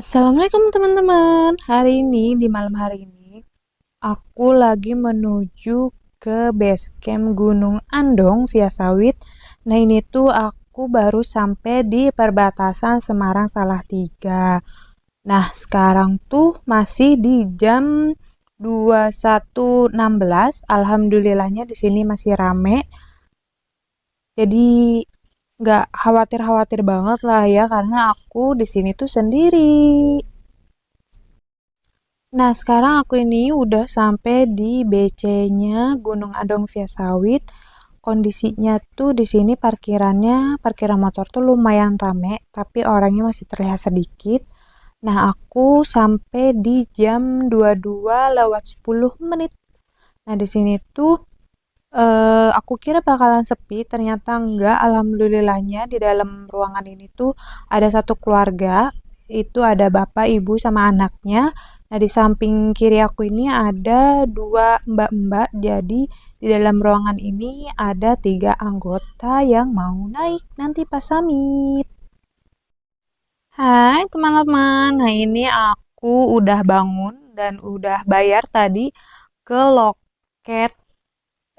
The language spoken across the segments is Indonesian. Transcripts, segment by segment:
Assalamualaikum teman-teman. Di malam hari ini, aku lagi menuju ke base camp Gunung Andong via Sawit. Nah ini tuh aku baru sampai di perbatasan Semarang Salatiga. Nah sekarang tuh masih di jam 21.16. Alhamdulillahnya di sini masih rame. Jadi nggak khawatir-khawatir banget lah ya karena aku di sini tuh sendiri. Nah, sekarang aku ini udah sampai di BC-nya Gunung Adong via Sawit. Kondisinya tuh di sini parkiran motor tuh lumayan rame, tapi orangnya masih terlihat sedikit. Nah, aku sampai di jam 22 lewat 10 menit. Nah, di sini tuh aku kira bakalan sepi, ternyata enggak. Alhamdulillahnya di dalam ruangan ini tuh ada satu keluarga, itu ada bapak, ibu, sama anaknya. Nah, di samping kiri aku ini ada dua mbak-mbak, jadi di dalam ruangan ini ada 3 anggota yang mau naik nanti pas summit. Hai teman-teman, nah ini aku udah bangun dan udah bayar tadi ke loket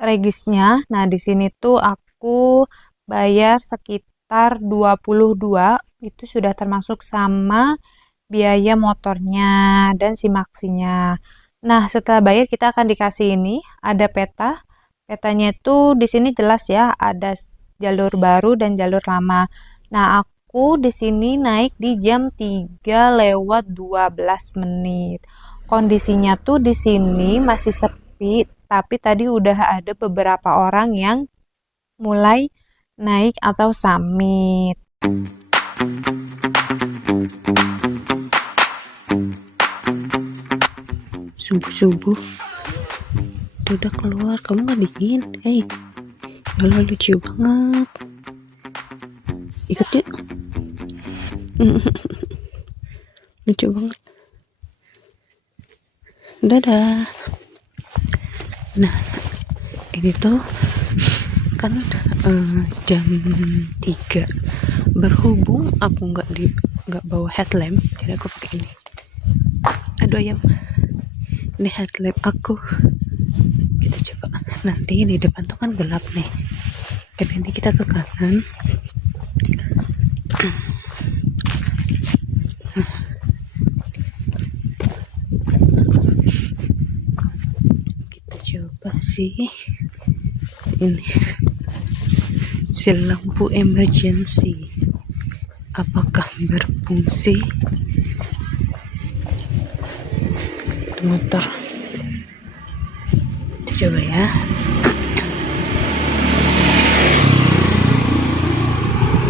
regisnya. Nah, di sini tuh aku bayar sekitar 22, itu sudah termasuk sama biaya motornya dan simaksinya. Nah, setelah bayar kita akan dikasih ini, ada peta. Petanya itu di sini jelas ya, ada jalur baru dan jalur lama. Nah, aku di sini naik di jam 3 lewat 12 menit. Kondisinya tuh di sini masih sepi, tapi tadi udah ada beberapa orang yang mulai naik atau summit. Subuh-subuh udah keluar, kamu nggak dingin? Kalau lucu banget, ikut yuk. Lucu banget. Dadah. Nah, ini tuh kan jam 3. Berhubung aku nggak bawa headlamp, jadi aku pakai ini. Aduh ayam, ini headlamp aku. Kita coba. Nanti di depan tuh kan gelap nih, jadi ini kita ke kanan. Kita coba sih ini si lampu emergency apakah berfungsi. Itu motor, kita coba ya.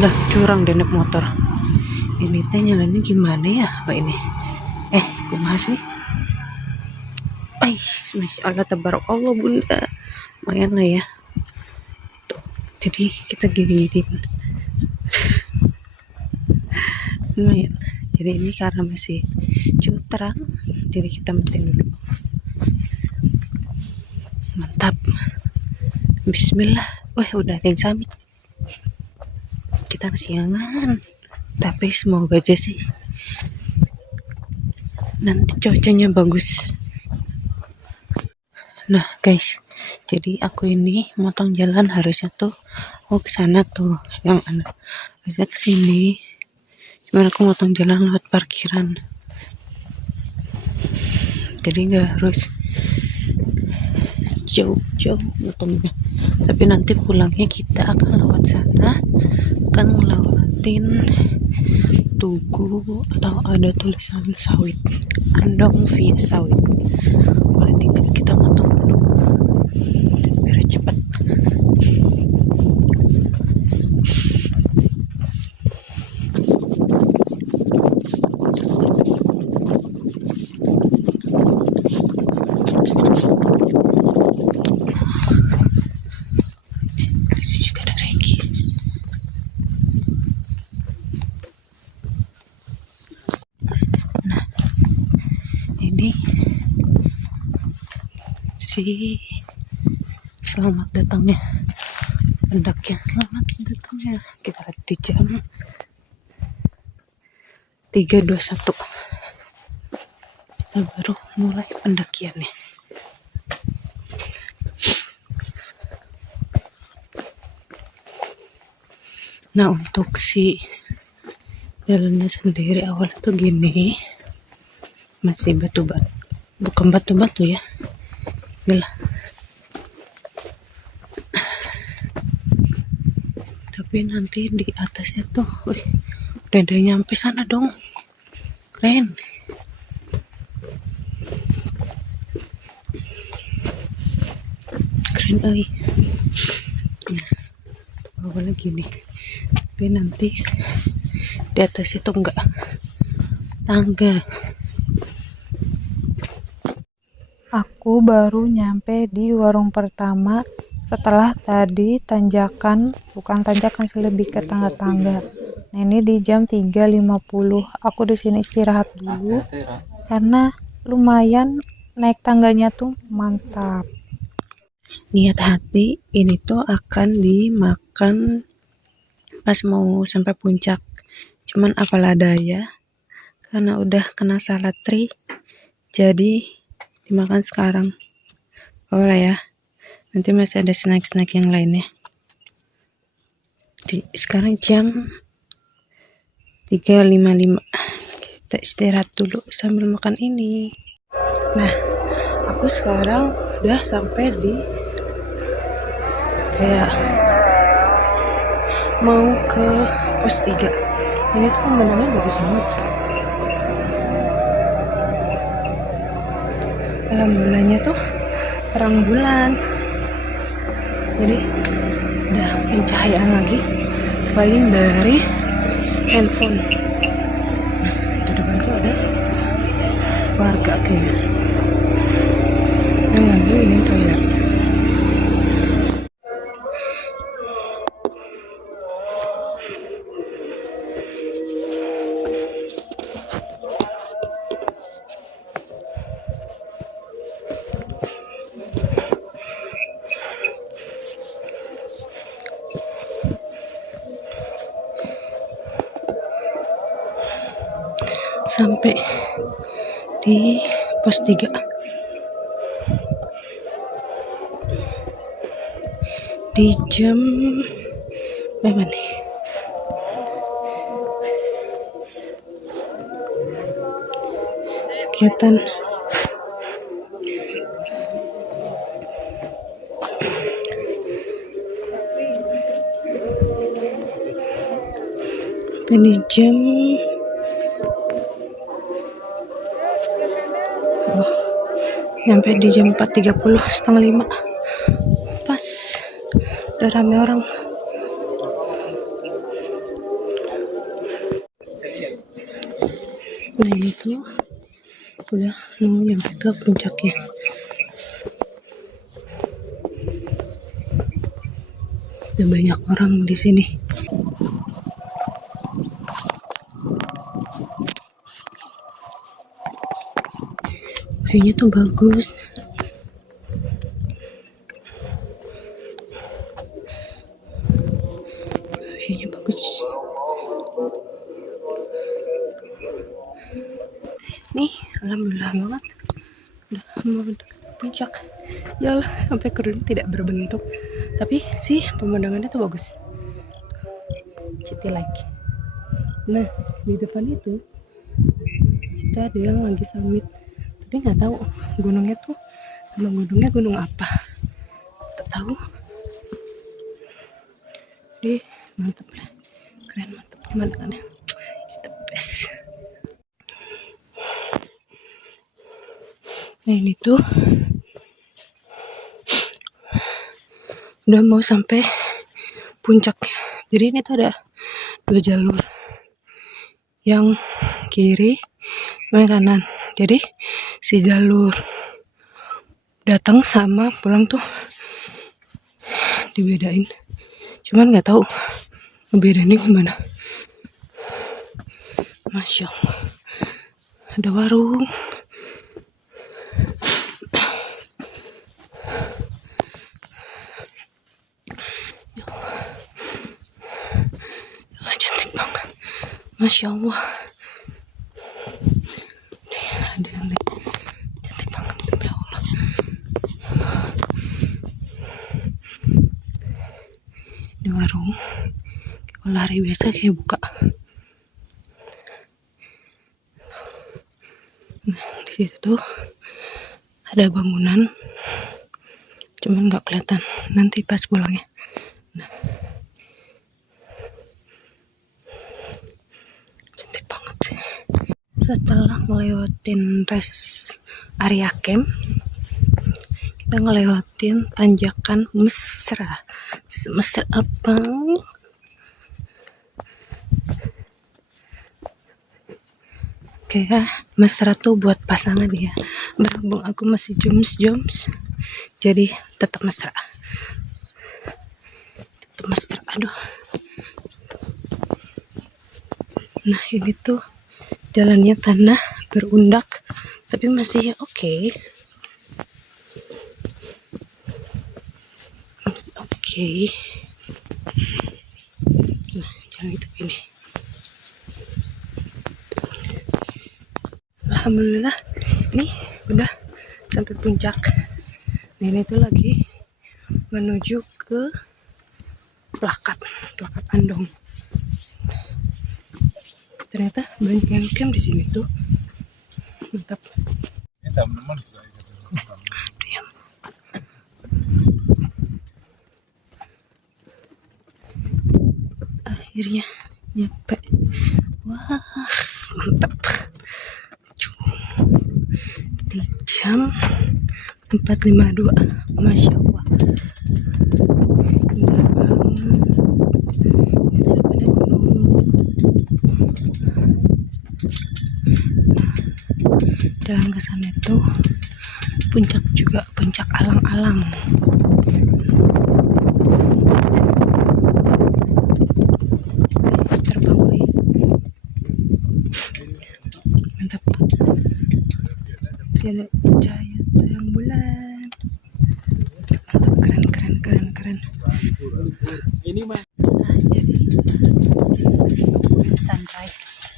Lah curang deh naik motor ini, teh nyalanya gimana ya Pak ini? Kumaha sih? Masya Allah, tabarakallah bunda, lumayan lah ya tuh. Jadi kita gini lumayan. Jadi ini karena masih cukup terang, jadi kita matiin dulu. Mantap, bismillah. Udah ada yang summit. Kita kesiangan, tapi semoga aja sih nanti cuacanya bagus. Nah guys, jadi aku ini motong jalan, harusnya tuh ke sana tuh yang harusnya ke sini, cuman aku motong jalan lewat parkiran, jadi nggak harus jauh-jauh motongnya. Tapi nanti pulangnya kita akan lewat sana, akan ngelewatin Tugu atau ada tulisan Sawit, Andong via Sawit. Kalau ini kita motong dulu biar cepet. Di sini juga ada regis. Nah, ini si selamat datangnya pendaki, selamat datangnya. Kita lihat di jam 3.21. kita baru mulai pendakiannya. Nah, untuk si jalannya sendiri awalnya tuh gini, masih batu-batu, bukan batu-batu ya, gila. Tapi nanti di atasnya tuh, wih, udah nyampe sana dong, keren. Keren kali. Nah, awalnya gini, tapi nanti di atas itu enggak tangga. Aku baru nyampe di warung pertama setelah tadi tanjakan, bukan tanjakan sih, lebih ke tangga-tangga. Nah, ini di jam 3.50. Aku di sini istirahat dulu karena lumayan naik tangganya tuh mantap. Niat hati ini tuh akan dimakan pas mau sampai puncak. Cuman apalah daya, karena udah kena salatri, jadi dimakan sekarang. Boleh ya. Nanti masih ada snack-snack yang lainnya. Sekarang jam 3.55. Kita istirahat dulu sambil makan ini. Nah, aku sekarang udah sampai di kayak mau ke pos 3. Ini tuh pemandangannya bagus banget. Alhamdulillahnya tuh terang bulan, jadi udah pencahayaan lagi selain dari handphone. Di depan tuh ada warga kayaknya yang lagi ini toilet. Sampai di pos 3 di jam berapa nih? Kegiatan di jam nyampe di jam 4.30, setengah 5, pas udah rame orang. Nah, ini tuh udah mau nyampe ke puncaknya. Udah banyak orang di sini. View-nya tuh bagus. View-nya bagus. Nih, alhamdulillah banget. Udah mau dekat puncak. Ya Allah, sampai kerudung tidak berbentuk. Tapi sih pemandangannya tuh bagus. City lagi. Nah, di depan itu kita ada yang lagi summit. Tapi nggak tahu gunungnya tuh, nama gunungnya gunung apa. Tak tahu. Deh, mantep lah. Keren, mantep pemandangannya. It's the best. Nah, ini tuh udah mau sampai puncaknya. Jadi ini tuh ada 2 jalur, yang kiri sama yang kanan. Jadi si jalur datang sama pulang tuh dibedain. Cuman nggak tahu ngebedainnya gimana. Masya Allah, ada warung. Cantik banget, Masya Allah. Nih, ada yang naik Kalau hari biasa kayak buka. Nah, di situ tuh ada bangunan, cuman nggak kelihatan nanti pas pulangnya. Nah, cantik banget sih. Setelah ngelewatin area camp, kita ngelewatin tanjakan mesra. Mesra apa? Kayak mesra tuh buat pasangan ya. Berhubung aku masih joms, jadi tetap mesra. Tetap mesra, aduh. Nah, ini tuh jalannya tanah berundak, tapi masih oke. Masih oke. Nah, jalan itu ini. Alhamdulillah, ini udah sampai puncak. Nah, ini tuh lagi menuju ke plakat Andong. Ternyata banyak yang camp di sini tuh. Mantap. Akhirnya nyampe. Wah, mantap. Di jam 4.52. Masya Allah. Indah banget. Daripada gunung. Jalan ke sana itu puncak juga, puncak alang-alang. Terbang gue. Mantap. Masih ada cahaya terang bulan. Mantap, keren. Ini mah. Nah, jadi sunrise.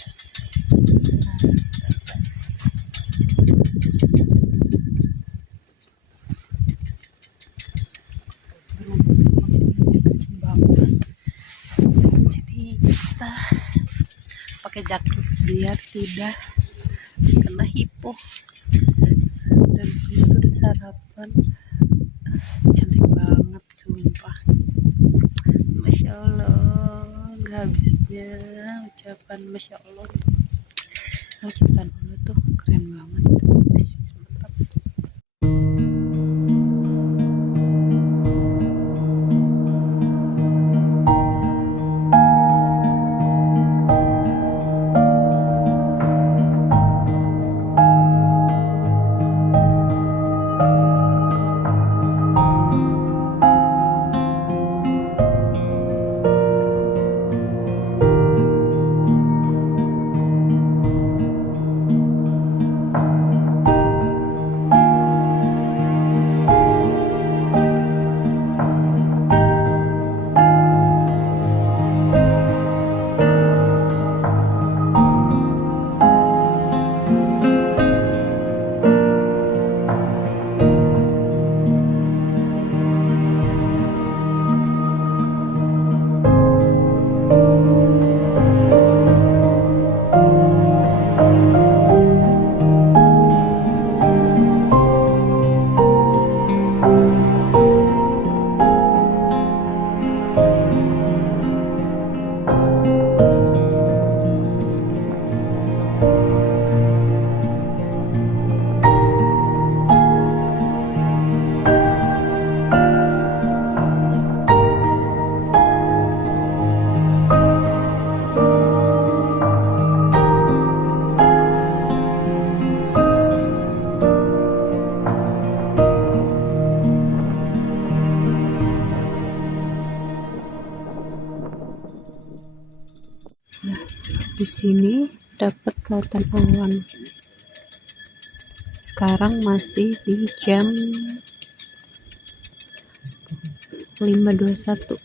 Jadi kita pakai jaket biar tidak kena hipo. Dan itu udah sarapan. Cantik banget, sumpah. Masya Allah, gak habisnya ucapan Masya Allah tuh. Ciptaan Allah tuh keren banget. Mantap. Di sini dapat kelihatan awan. Sekarang masih di jam 5.21.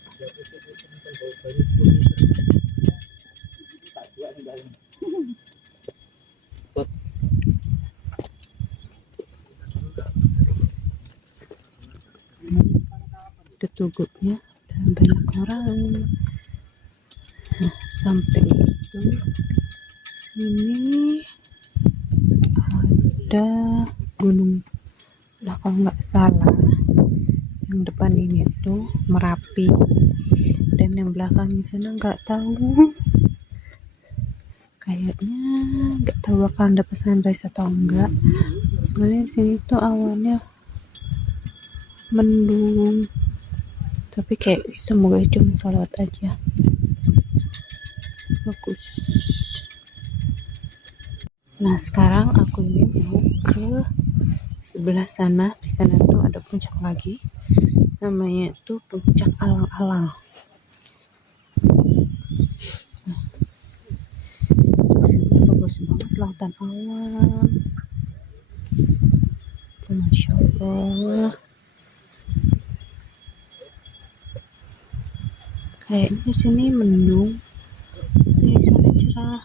Tutugupnya udah banyak orang. sampai itu sini ada gunung, nah kalau nggak salah yang depan ini tuh Merapi, dan yang belakang di sana nggak tahu, kayaknya nggak tahu bakal ada sunrise atau enggak. Soalnya di sini tuh awalnya mendung, tapi kayak semoga cuma salawat aja. Bagus. Nah sekarang aku ini mau ke sebelah sana. Di sana tuh ada puncak lagi, namanya itu puncak alang-alang. Nah, view-nya bagus banget, lautan awan, masya Allah. Kayaknya sini mendung, di sana cerah.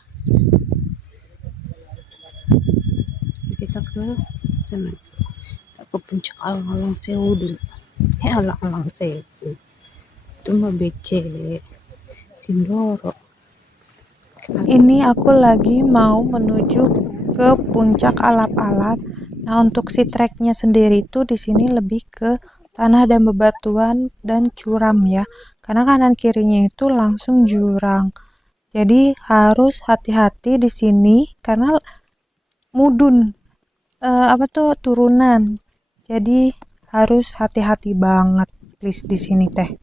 Kita ke sana, kita ke puncak alang-alang Sewu dulu. Alang-alang Sewu itu mah BC Sindoro. Ini aku lagi mau menuju ke puncak alap-alap. Nah, untuk si treknya sendiri itu di sini lebih ke tanah dan bebatuan dan curam ya. Karena kanan kirinya itu langsung jurang. Jadi harus hati-hati di sini karena mudun turunan. Jadi harus hati-hati banget please di sini teh.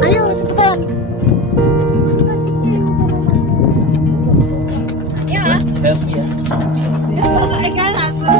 Ayo cepetan. Ya. Saya kan langsung.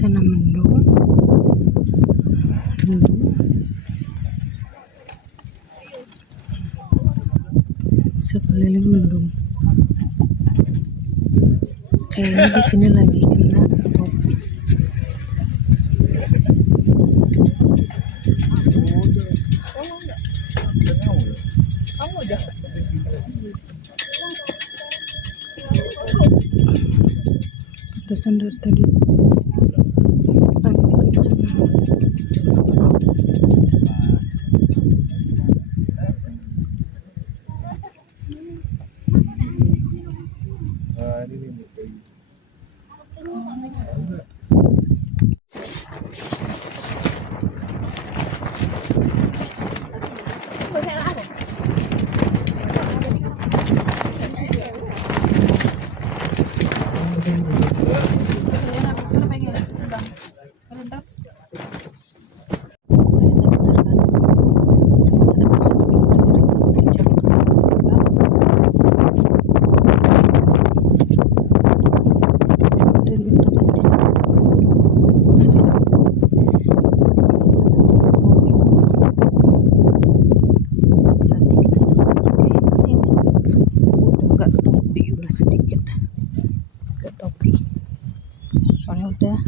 sana mendung, sekeliling mendung. Kayaknya di sini lagi kena topi. Pantesan dari tadi angin kencang. Sedikit ke topi, soalnya udah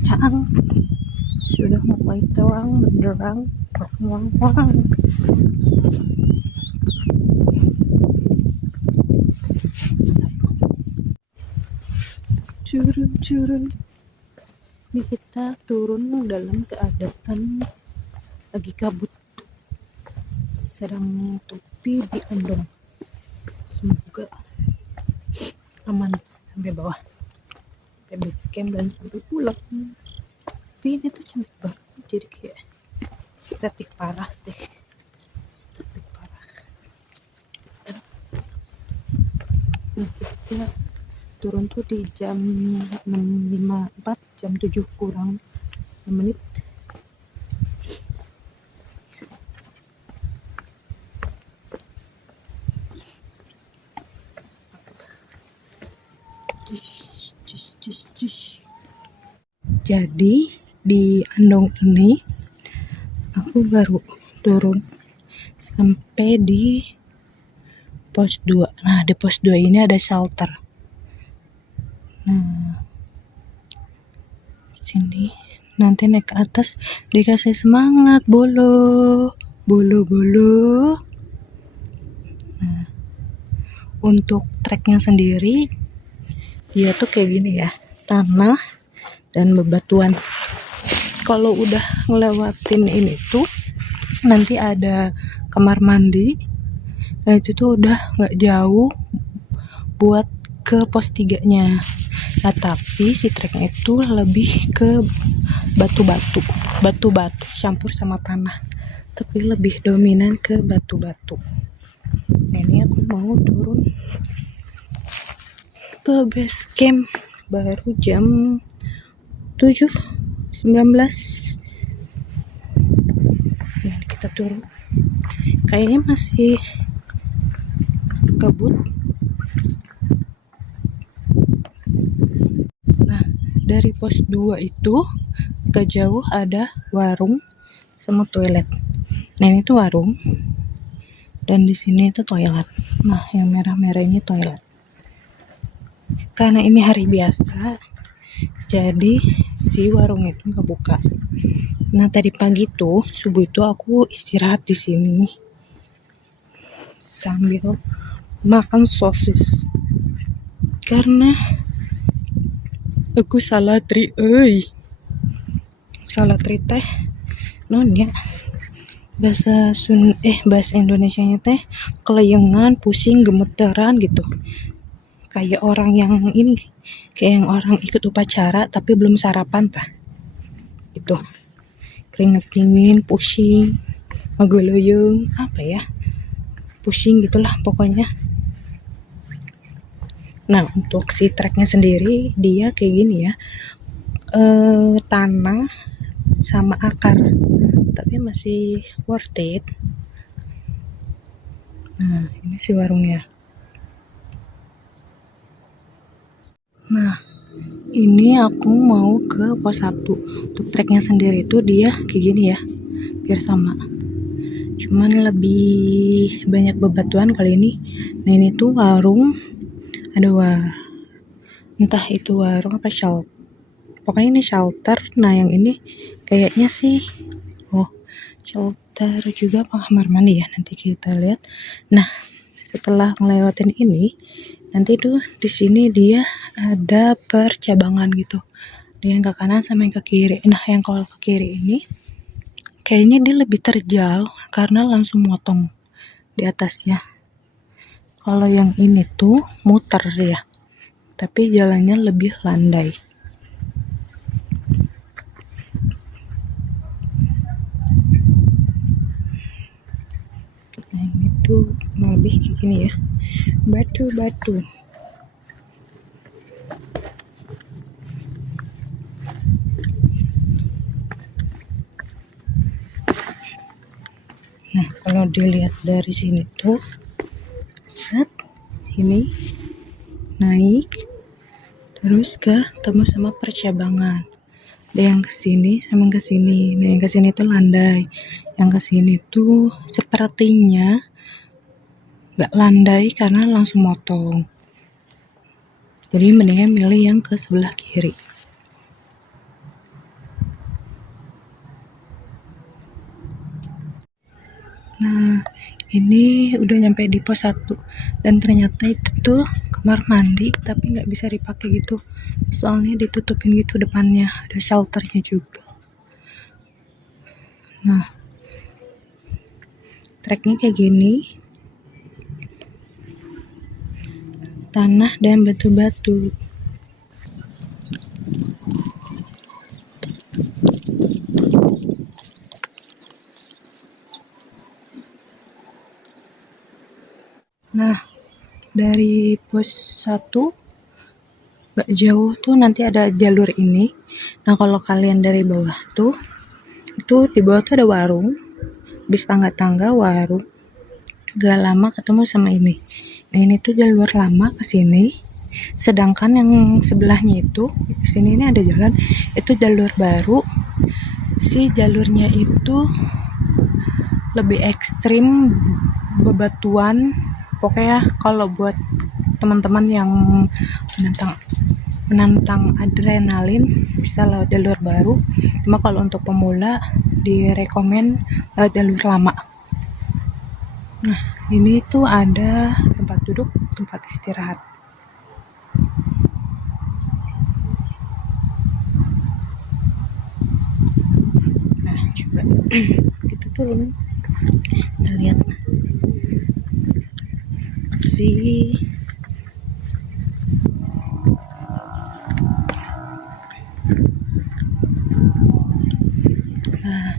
caang, sudah mulai terang benderang, wang. Curun. Ini kita turun dalam keadaan lagi kabut, sedang topi diandong. Semoga aman sampai bawah, sampai base camp dan sampai pulang. Tapi ini tuh cantik banget, jadi kayak estetik parah sih, estetik parah. Nah, kita turun tuh di jam 6.54, jam 7 kurang 6 menit. Jadi di Andong ini aku baru turun sampai di pos 2. Nah, di pos 2 ini ada shelter. Nah, sini nanti naik ke atas dikasih semangat, bolo. Nah, untuk treknya sendiri dia tuh kayak gini ya, tanah dan bebatuan. Kalau udah ngelewatin ini tuh nanti ada kamar mandi. Nah, itu tuh udah nggak jauh buat ke pos 3-nya. Nah, tapi si treknya itu lebih ke batu-batu campur sama tanah, tapi lebih dominan ke batu-batu. Nah, ini aku mau turun ke base camp baru jam 7.19. Nah, kita turun, kayaknya masih kabut. Nah, dari pos 2 itu ke jauh ada warung sama toilet. Nah, ini tuh warung dan di sini itu toilet. Nah, yang merah-merah ini toilet. Karena ini hari biasa, jadi si warung itu nggak buka. Nah, tadi pagi tuh subuh itu aku istirahat di sini sambil makan sosis karena aku salah tri teh non ya, bahasa Indonesianya teh kelayangan, pusing, gemeteran gitu, kayak orang yang ini, kayak yang orang ikut upacara tapi belum sarapan tah gitu, keringet dingin, pusing, magoloyong, apa ya, pusing gitulah pokoknya. Nah, untuk si treknya sendiri dia kayak gini ya, tanah sama akar, tapi masih worth it. Nah, ini si warungnya. Nah, Ini aku mau ke pos 1. Untuk treknya sendiri itu dia kayak gini ya, biar sama. Cuman lebih banyak bebatuan kali ini. Nah ini tuh warung, ada entah itu warung apa shelter. Pokoknya ini shelter. Nah yang ini kayaknya sih, shelter juga apa kamar mandi ya, nanti kita lihat. Nah setelah ngelewatin ini, nanti tuh di sini dia ada percabangan gitu. Dia yang ke kanan sama yang ke kiri. Nah yang kalau ke kiri ini kayaknya dia lebih terjal karena langsung motong di atasnya. Kalau yang ini tuh muter ya, tapi jalannya lebih landai. Nah ini tuh lebih kayak gini ya, batu-batu. Nah kalau dilihat dari sini tuh, ini naik terus ketemu sama percabangan. Ada yang kesini sama yang kesini. Nah yang kesini tuh landai, yang kesini tuh sepertinya nggak landai karena langsung motong. Jadi mendingan milih yang ke sebelah kiri. Nah ini udah nyampe di pos 1 dan ternyata itu tuh kamar mandi tapi nggak bisa dipakai gitu, soalnya ditutupin gitu depannya, ada shelternya juga. Nah treknya kayak gini, tanah dan batu-batu. Nah dari pos 1 gak jauh tuh nanti ada jalur ini. Nah kalau kalian dari bawah tuh, itu di bawah tuh ada warung, bis tangga-tangga warung, gak lama ketemu sama ini. Nah ini tuh jalur lama ke sini, sedangkan yang sebelahnya itu sini ini ada jalan, itu jalur baru. Si jalurnya itu lebih ekstrim, bebatuan. Pokoknya kalau buat teman-teman yang menantang adrenalin bisa lewat jalur baru. Cuma kalau untuk pemula direkomend lewat jalur lama. Nah ini tuh ada tempat duduk, tempat istirahat. Nah coba kita turun, kita lihat nah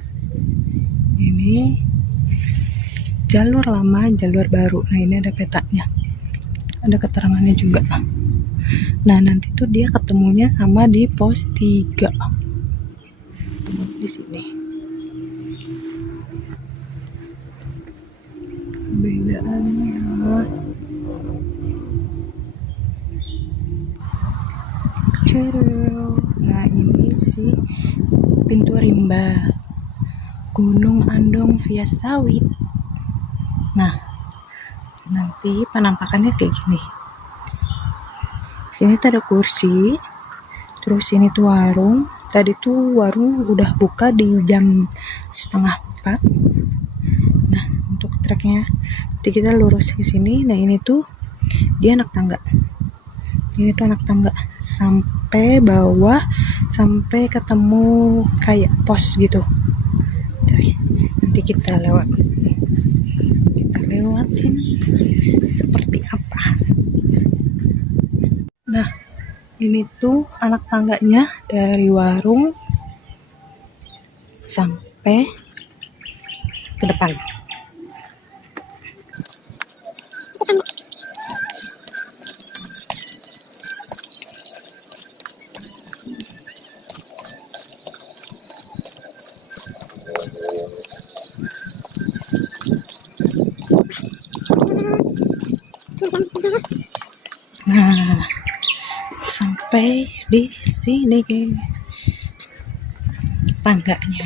ini jalur lama, jalur baru. Nah ini ada petanya, ada keterangannya juga. Nah nanti tuh dia ketemunya sama di pos 3 di sini. Bedaannya nah ini sih pintu rimba Gunung Andong via Sawit. Nah nanti penampakannya kayak gini. Sini tuh ada kursi, terus sini tuh warung. Tadi tuh warung udah buka di jam 3:30. Nah untuk treknya nanti kita lurus ke sini. Nah ini tuh dia anak tangga. Ini tuh anak tangga sampai bawah, sampai ketemu kayak pos gitu. Nanti kita lewatin seperti apa. Nah ini tuh anak tangganya dari warung sampai ke depan. Nah sampai sampai di sini tangganya,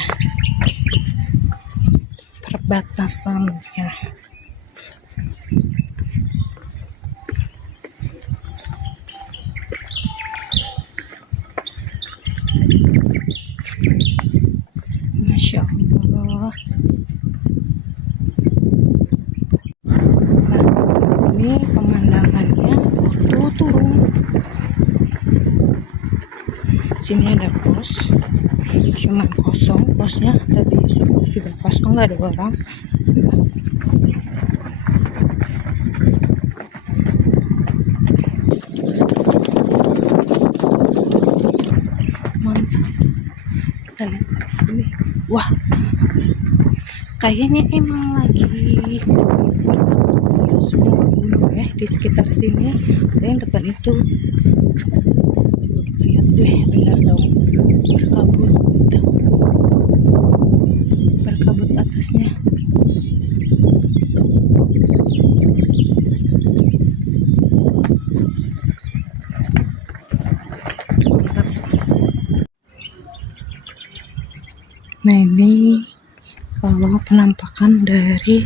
perbatasannya. Masya Allah. Nah, ini pemandangannya waktu turun. Sini ada pos, cuman kosong posnya, tadi subuh juga kosong, nggak ada orang. Mantap. Kita lihat ke sini. Wah, kayaknya emang lagi semua gunung ya di sekitar sini. Dan depan itu, coba kita lihat deh, benar dong, berkabut atasnya. Mantap. Nah, ini kalau penampakan dari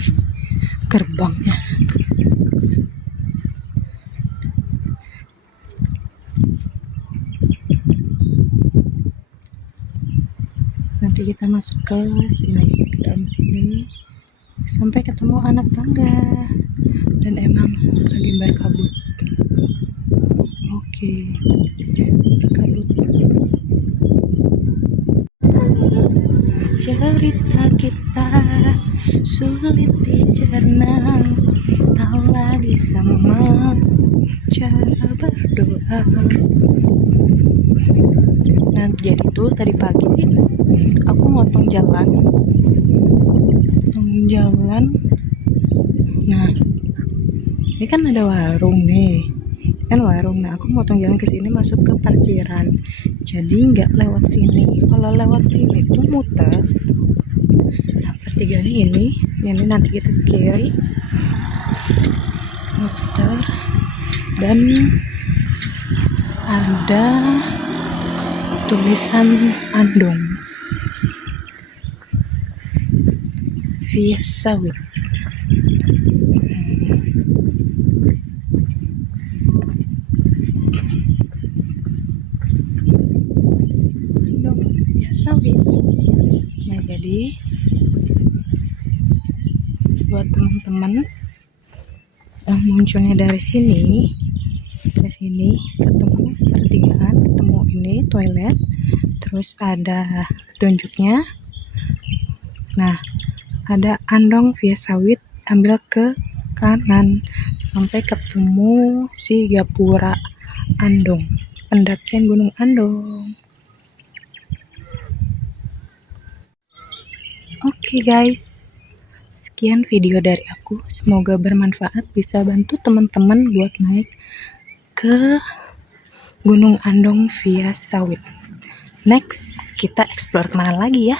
gerbangnya. Nanti kita masuk ke sini, ke dalam sini, sampai ketemu anak tangga, dan emang lagi berkabut. Oke, berkabut. Cerita kita sulit dicerna, tak lagi sama cara berdoa. Nah, jadi tuh tadi pagi aku motong jalan. Nah, ini kan ada warung nih, Nah, aku motong jalan ke sini masuk ke parkiran. Jadi nggak lewat sini. Kalau lewat sini tuh muter. Nah, pertigaan ini nanti kita ke kiri, muter, dan ada tulisan Andong via sawit. Andong via sawit. Nah, jadi buat teman-teman yang munculnya dari sini ke sini, ketemu pertigaan, ketemu ini toilet, terus ada tunjuknya. Nah, ada Andong via sawit, ambil ke kanan sampai ketemu si Gapura Andong, pendakian Gunung Andong. Oke guys, sekian video dari aku, semoga bermanfaat, bisa bantu teman-teman buat naik ke Gunung Andong via sawit. Next, kita explore kemana lagi ya?